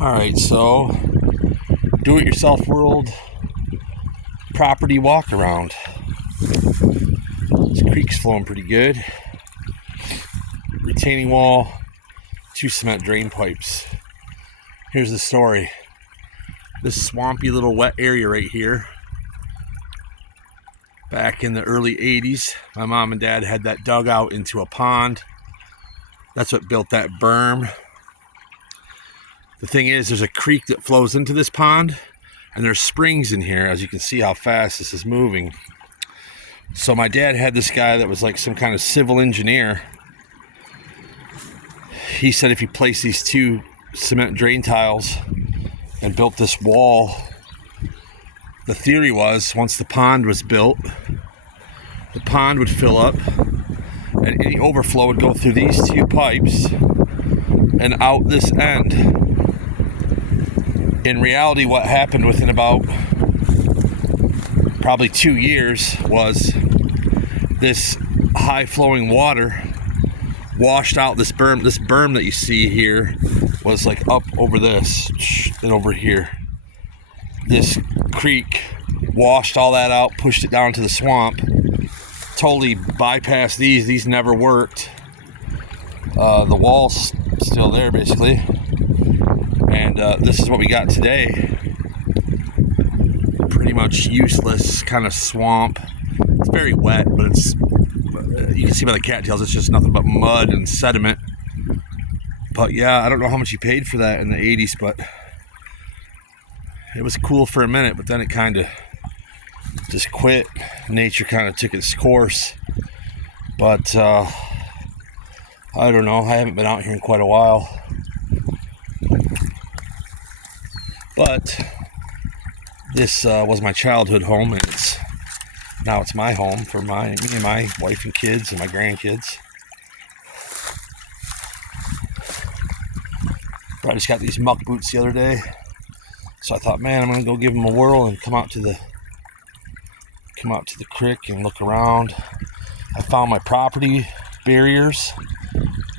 Alright, so do-it-yourself world property walk around. This creek's flowing pretty good. Retaining wall, 2 cement drain pipes. Here's the story. This swampy little wet area right here, back in the early 80s, my mom and dad had that dug out into a pond. That's what built that berm. The thing is, there's a creek that flows into this pond, and there's springs in here, as you can see how fast this is moving. So my dad had this guy that was like some kind of civil engineer. He said if you place these 2 cement drain tiles and built this wall, the theory was once the pond was built, the pond would fill up and any overflow would go through these 2 pipes and out this end. In reality, what happened within about probably 2 years was this high flowing water washed out this berm. This berm that you see here was like up over this and over here. This creek washed all that out, pushed it down to the swamp, totally bypassed these. These never worked. The wall's still there basically. And this is what we got today. Pretty much useless kind of swamp. It's very wet, but it's, you can see by the cattails, it's just nothing but mud and sediment. But yeah, I don't know how much he paid for that in the 80s, but it was cool for a minute, but then it kind of just quit. Nature kind of took its course. But I don't know, I haven't been out here in quite a while. But this was my childhood home, and now it's my home for me and my wife and kids and my grandkids. But I just got these muck boots the other day, so I thought, man, I'm gonna go give them a whirl and come out to the creek and look around. I found my property barriers,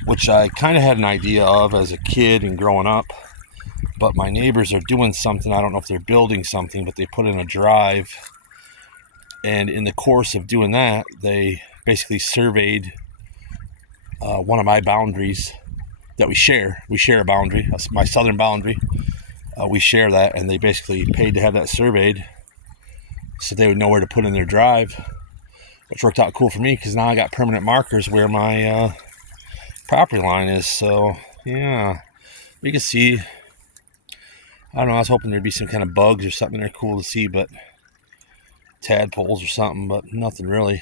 which I kind of had an idea of as a kid and growing up. But my neighbors are doing something. I don't know if they're building something, but they put in a drive. And in the course of doing that, they basically surveyed one of my boundaries that we share. We share a boundary, my southern boundary. We share that, and they basically paid to have that surveyed so they would know where to put in their drive, which worked out cool for me because now I got permanent markers where my property line is. So, yeah, you can see. I don't know, I was hoping there'd be some kind of bugs or something there cool to see, but tadpoles or something, but nothing really.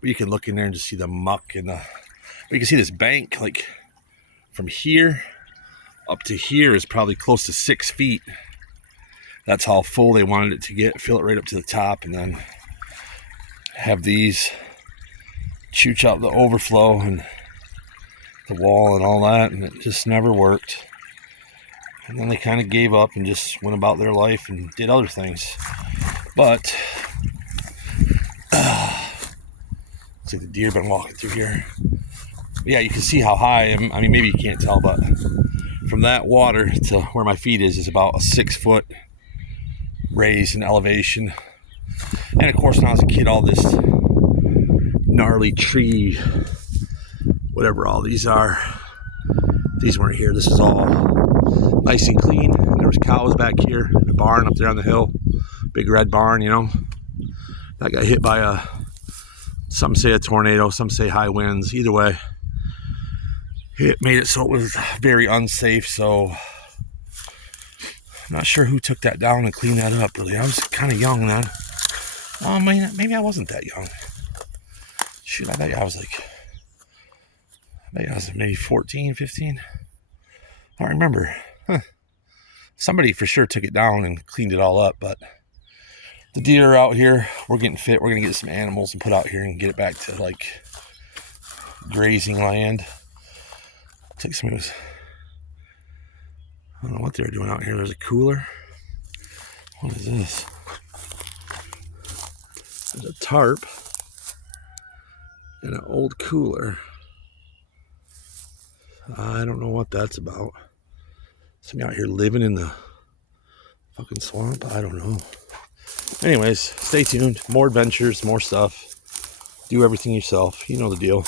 But you can look in there and just see the muck and but you can see this bank, like from here up to here is probably close to 6 feet. That's how full they wanted it to get, fill it right up to the top, and then have these chooch out the overflow and the wall and all that, and it just never worked. And then they kind of gave up and just went about their life and did other things. But looks like the deer been walking through here. But yeah, you can see how high I am. I mean, maybe you can't tell, but from that water to where my feet is about a 6 foot raise in elevation. And of course, when I was a kid, all this gnarly tree, whatever all these are, these weren't here. This is all nice and clean. There was cows back here, a barn up there on the hill, big red barn, you know. That got hit by some say a tornado, some say high winds. Either way, it made it so it was very unsafe. So I'm not sure who took that down and cleaned that up, really. I was kind of young then. Well, maybe I wasn't that young. Shoot, I bet I was maybe 14, 15. I don't remember. Somebody for sure took it down and cleaned it all up, but the deer are out here. We're getting fit. We're going to get some animals and put out here and get it back to like grazing land. Looks like somebody was, I don't know what they were doing out here. There's a cooler. What is this? There's a tarp and an old cooler. I don't know what that's about. Somebody out here living in the fucking swamp. I don't know. Anyways, stay tuned. More adventures, more stuff. Do everything yourself. You know the deal.